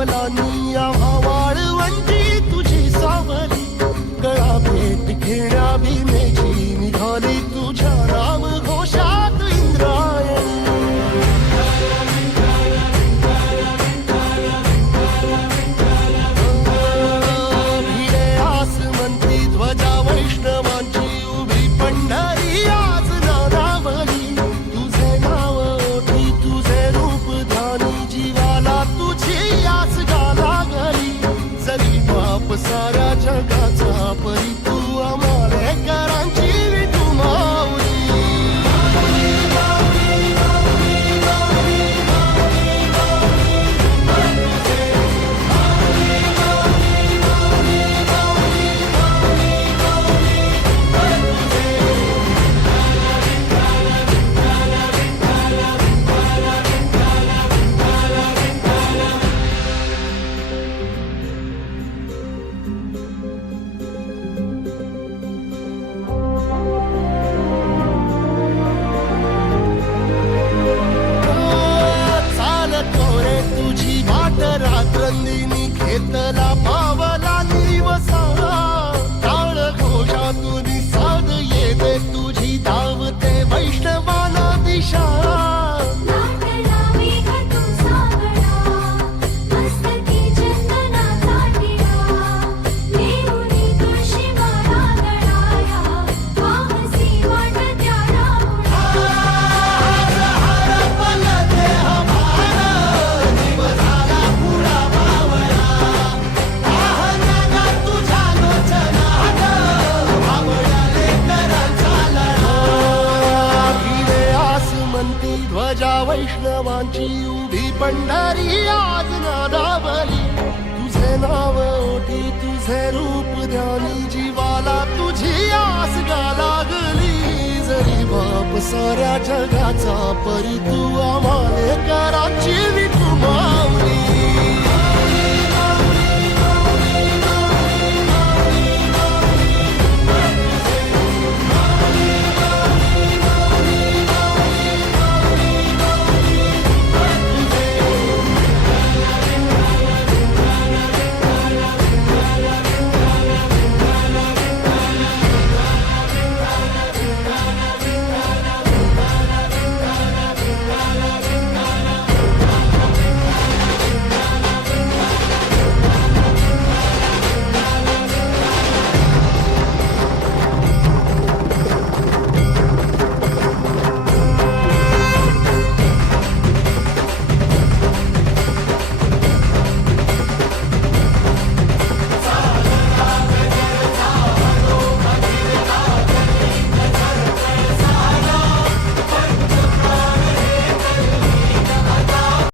पावलांनी आम्हा वाळवंटी तुझी सावली, गळा भेट घेण्या भीमेची निघाली तुझ्या नाम घोषात इंद्रायणी. भिडे आसमंती ध्वजा वैष्णवांची उभी पंढरी आज नादावली, तुझे नाव ओठी तुझे रूप ध्यानी जीवाला तुझी आस गाला गली. जरी बाप साऱ्या जगाचा परी तू आमालेकरांची विठू माऊली. तुझी वाट रात्रंदिनी घेतला पावला दिवसा, टाळ घोषातून साध येते तुझी धावते वैष्णवाला दिशा. ध्वजा वैष्णवांची उभी पंढरी आज नादावली, तुझे नाव ओठी तुझे रूप ध्यानी जीवाला तुझी आस गा लागली. जरी बाप साऱ्या जगाचा परी तू आम्हालेकरांची विठू माऊली.